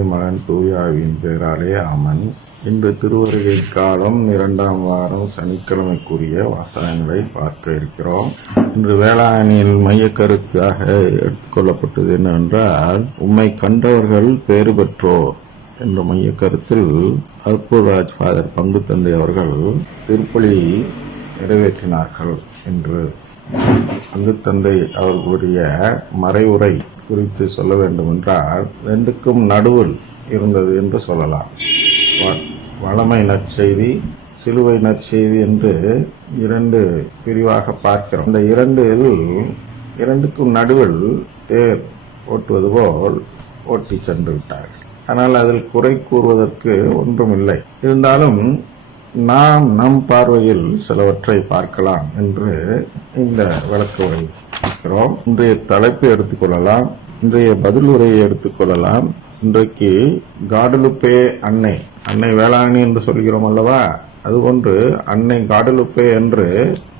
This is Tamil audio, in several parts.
தந்தை மகன் தூயாவின் பெயராலே அமன் இன்று திருவருகை காலம் இரண்டாம் வாரம் சனிக்கிழமைக்குரிய வாசகங்களை பார்க்க இருக்கிறோம். இன்று வேளாண்மையில் மைய கருத்தாக எடுத்துக்கொள்ளப்பட்டது என்னவென்றால் உம்மை கண்டவர்கள் பேறு பெற்றோர் என்ற மைய கருத்தில் அற்புதராஜ் ஃபாதர் பங்கு தந்தை அவர்கள் திருப்பலி நிறைவேற்றினார்கள் என்று பங்கு தந்தை அவர்களுடைய மறைவுரை குறித்து சொல்ல வேண்டுமென்றால் ரெண்டுக்கும் நடுவில் இருந்தது என்று சொல்லலாம். வ- வளமை நற்செய்தி சிலுவை நற்செய்தி என்று இரண்டு பிரிவாக பார்க்கிறோம். இந்த இரண்டில் இரண்டுக்கும் நடுவில் தேர் ஓட்டுவது போல் ஓட்டி சென்று விட்டார்கள். ஆனால் அதில் குறை கூறுவதற்கு ஒன்றுமில்லை. இருந்தாலும் நாம் நம் பார்வையில் சிலவற்றை பார்க்கலாம் என்று இந்த வழி இருக்கிறோம் இன்றைய தலைப்பை எடுத்துக்கொள்ளலாம். இன்றைய பதிலுரையை எடுத்துக்கொள்ளலாம். இன்றைக்கு காடலுப்பே அன்னை அன்னை வேளாங்கண்ணி என்று சொல்கிறோம் அல்லவா? அதுபோன்று அன்னை காடலுப்பே என்று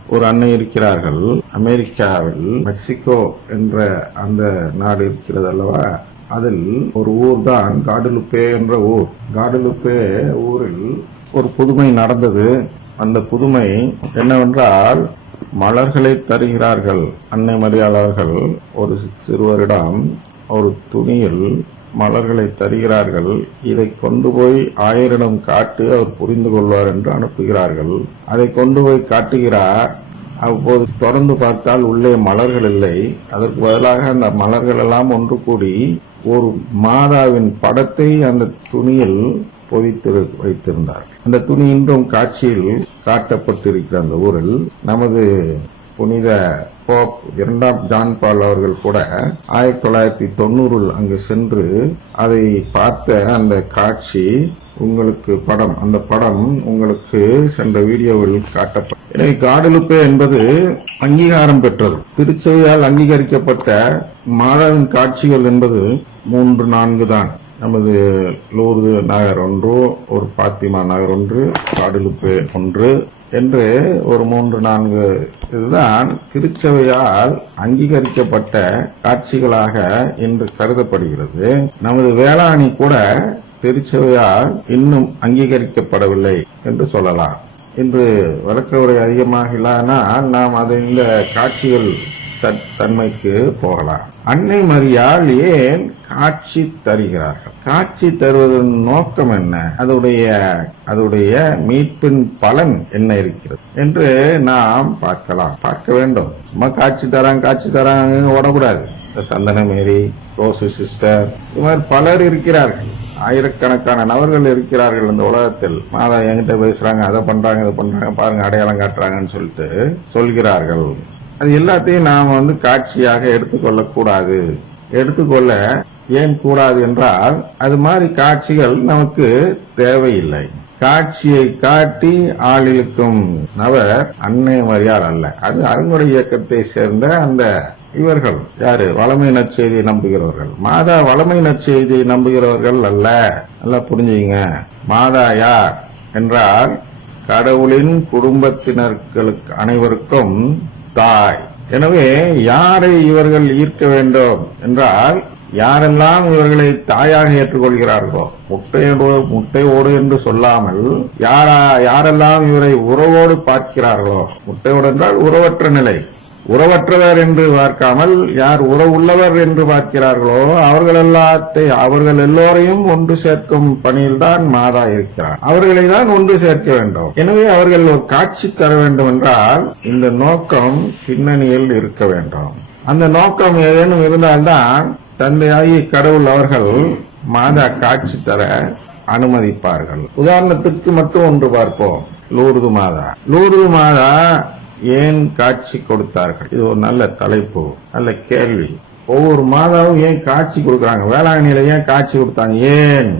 ஒரு அன்னை இருக்கிறார்கள். அமெரிக்காவில் மெக்சிகோ என்ற அந்த நாடு இருக்கிறது அல்லவா? அதில் ஒரு ஊர் தான் காடலுப்பே என்ற ஊர். காடலுப்பே ஊரில் ஒரு புதுமை நடந்தது. அந்த புதுமை என்னவென்றால் மலர்களை தருகிறார்கள் அன்னை மரியாளர்கள் ஒரு சிறுவரிடம் ஒரு துணியில் மலர்களை தருகிறார்கள். இதை கொண்டு போய் ஆயரிடம் காட்டு அவர் புரிந்து கொள்வார் என்று அனுப்புகிறார்கள். அதை கொண்டு போய் காட்டுகிறார். அப்போது திறந்து பார்த்தால் உள்ளே மலர்கள் இல்லை. அதற்கு பதிலாக அந்த மலர்கள் எல்லாம் ஒன்று கூடி ஒரு மாதாவின் படத்தை அந்த துணியில் பொதித்து வைத்திருந்தார். அந்த துணி இன்றும் காட்சியில் காட்டப்பட்டிருக்கிற அந்த ஊரில் நமது புனித போப் இரண்டாம் ஜான் பால் அவர்கள் கூட ஆயிரத்தி தொள்ளாயிரத்தி தொண்ணூறில் அங்கு சென்று அதை பார்த்த அந்த காட்சி உங்களுக்கு படம் அந்த படம் உங்களுக்கு சென்ற வீடியோவில் காட்டப்படும் எனவே காடலுப்பே என்பது அங்கீகாரம் பெற்றது. திருச்சபையால் அங்கீகரிக்கப்பட்ட மாதாவின் காட்சிகள் என்பது மூன்று நான்கு தான். நமது லூர்து நகர் ஒன்று ஒரு பாத்திமா நகர் ஒன்று காடலுப்பே ஒன்று என்று ஒரு மூன்று நான்கு இதுதான் திருச்சபையால் அங்கீகரிக்கப்பட்ட காட்சிகளாக இன்று கருதப்படுகிறது. நமது வேளாணி கூட திருச்சபையால் இன்னும் அங்கீகரிக்கப்படவில்லை என்று சொல்லலாம். இன்று விளக்க உரை அதிகமாக இல்லாதனால் நாம் அதை இந்த காட்சிகள் தன்- தன்மைக்கு போகலாம். அன்னை மரியால் ஏன் காட்சி தருகிறார்கள்? காட்சி தருவதன் நோக்கம் என்ன? அதோடைய அதோடைய மீட்பின் பலன் என்ன இருக்கிறது என்று நாம் பார்க்கலாம். பார்க்க வேண்டும். நம்ம காட்சி தராங்க காட்சி தராங்க ஓடக்கூடாது. இந்த சந்தன மேரி ரோசு சிஸ்டர் இது மாதிரி பலர் இருக்கிறார்கள். ஆயிரக்கணக்கான நபர்கள் இருக்கிறார்கள் இந்த உலகத்தில். மாதா என்கிட்ட பேசுறாங்க அதை பண்றாங்க இதை பண்றாங்க பாருங்க அடையாளம் காட்டுறாங்கன்னு சொல்லிட்டு சொல்கிறார்கள். அது எல்லாத்தையும் நாம் வந்து காட்சியாக எடுத்துக்கொள்ளக்கூடாது. எடுத்துக்கொள்ள ஏன் கூடாது என்றால் அது மாதிரி காட்சிகள் நமக்கு தேவையில்லை. காட்சியை காட்டி ஆளிழுக்கும் நபர் அன்னை மரியாள் அல்ல. அது அருங்குடை இயக்கத்தை சேர்ந்த அந்த இவர்கள். யாரு? வளமை நற்செய்தியை நம்புகிறவர்கள். மாதா வளமை நற்செய்தியை நம்புகிறவர்கள் அல்ல. நல்லா புரிஞ்சுங்க. மாதா யார்? என்றால் கடவுளின் குடும்பத்தினர்களுக்கு அனைவருக்கும் தாய். எனவே யாரை இவர்கள் ஈர்க்க வேண்டும் என்றால் யாரெல்லாம் இவர்களை தாயாக ஏற்றுக்கொள்கிறார்களோ முட்டையோடு முட்டையோடு என்று சொல்லாமல் யாரா யாரெல்லாம் இவரை உறவோடு பார்க்கிறார்களோ முட்டையோடு என்றால் உறவற்ற நிலை. உறவற்றவர் என்று பார்க்காமல் யார் உறவுள்ளவர் என்று பார்க்கிறார்களோ அவர்கள் எல்லாத்தை அவர்கள் எல்லோரையும் ஒன்று சேர்க்கும் பணியில்தான் மாதா இருக்கிறார். அவர்களை தான் ஒன்று சேர்க்க வேண்டும். எனவே அவர்கள் ஒரு காட்சி தர வேண்டும் என்றால் இந்த நோக்கம் பின்னணியில் இருக்க வேண்டும். அந்த நோக்கம் ஏதேனும் இருந்தால்தான் தந்தையாகி கடவுள் அவர்கள் மாதா காட்சி தர அனுமதிப்பார்கள். உதாரணத்துக்கு மட்டும் ஒன்று பார்ப்போம். லூர்து மாதா. லூர்து மாதா ஏன் காட்சி கொடுத்தார்கள்? இது ஒரு நல்ல தலைப்பு நல்ல கேள்வி. ஒவ்வொரு மாதாவும் ஏன் காட்சி கொடுக்கறாங்க? வேளாங்கண்ணியில ஏன் காட்சி கொடுத்தாங்க? ஏன்?